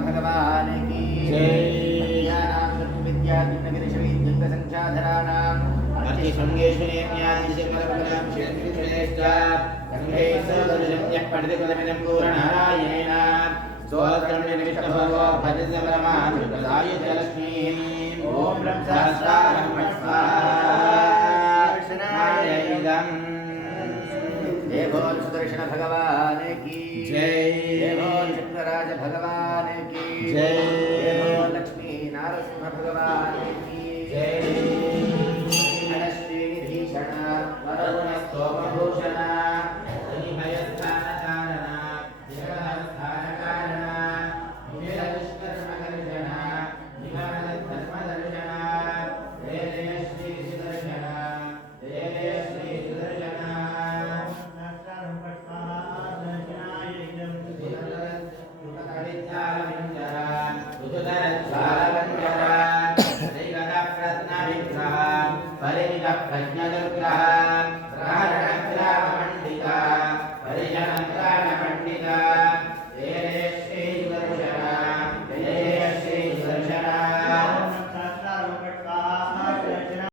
भगवान की जय। विद्यानां सुदर्शन भगवान की जय। चक्रराज भगवान की जय। लक्ष्मी नारसिंह भगवान की जय। श्रीनिधीषण वरुणस्तोमभूषण प्रज्ञानुग्रह